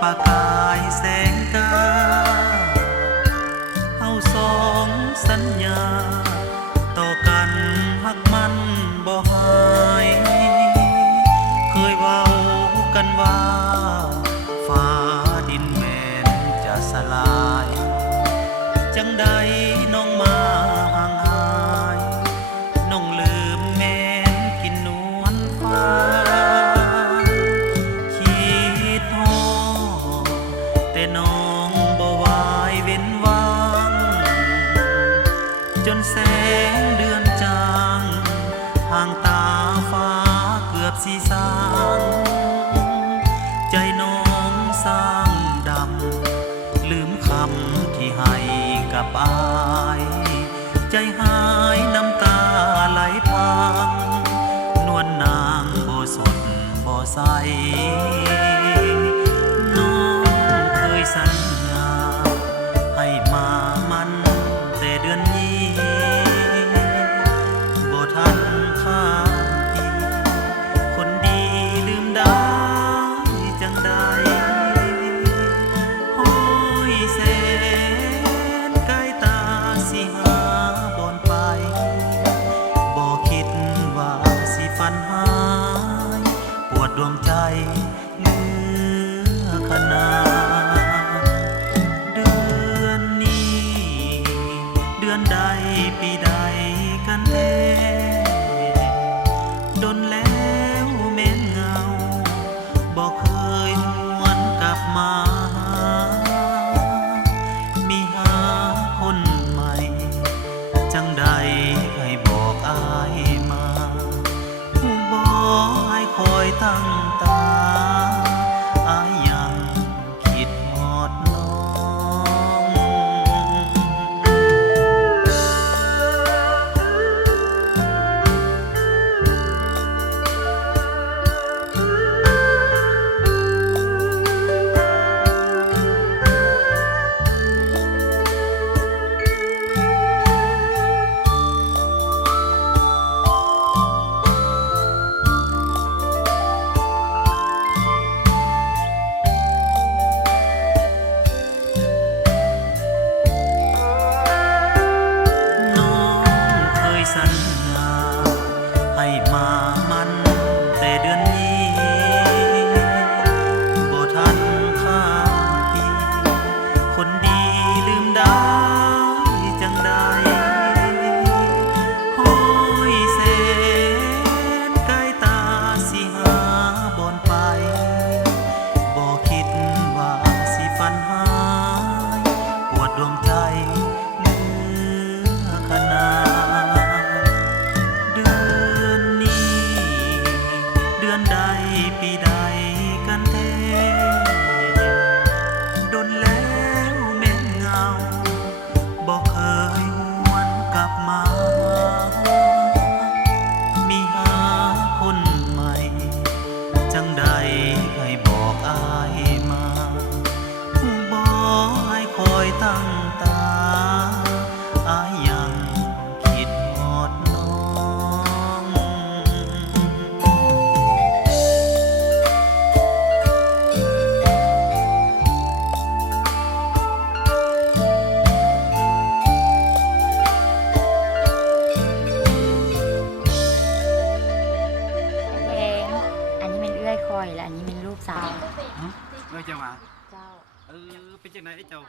ประกายแสงกาเฮาสองสัญญาต่อกันหักมันบ่หายเคยเว้ากันว่าฟ้าดินแม่นจะสลายจังใดน้องมาห่างหายน้องลืมแม่นกินนวลฟ้าคิดฮอดแต่น้องบ่วายเว้นวางจนแสงเดือนจางห่างตาฟ้าเกือบสิสางใจน้องสร้างดำลืมคำที่ให้กับอายใจหายน้ำตาไหลพรางนวลนางบ่สดบ่ใสน้องเคยสัญญาให้มามันแต่เดือนนี้บ่ทันข้ามปีคนดีลืมได้จังใดห้อยแสนใกล้ตาสิหาบอนไปบ่คิดว่าสิฝันหายปวดดวงใจเหลือขนาดเดือนนี้เดือนใดปีใดกันแท้ดนแล้วแม่นเงาบ่เคยหวนกลับมามีหาคนใหม่จังใดให้บอกอายมาผู้บ่ให้คอยตั้งตาอายยังคิดฮอดน้อง น้องเคยสัญญาให้มามันแต่เดือนนี้บ่ทันข้ามปีคนดีลืมได้จังใดห้อยแสนใกล้ตาสิหาบอนไปบ่คิดว่าสิฝันหายปวดดวงใจเหลือขนาดเดือนนี้เดือนใดปีใดกันแท้ดนแล้วแม่นเงาบ่เคยหวนกลับมามีหาคนใหม่จังใดให้บอกอายมาผู้บ่ให้คอยตั้งตาอายยังคิดฮอดน้อง เพลงอันนี้เป็นเอื้อยคอยและอันนี้เป็นลูกสาว เอ้ยเจ้ามา เจ้า เป็นจังไหนไอ้เจ้า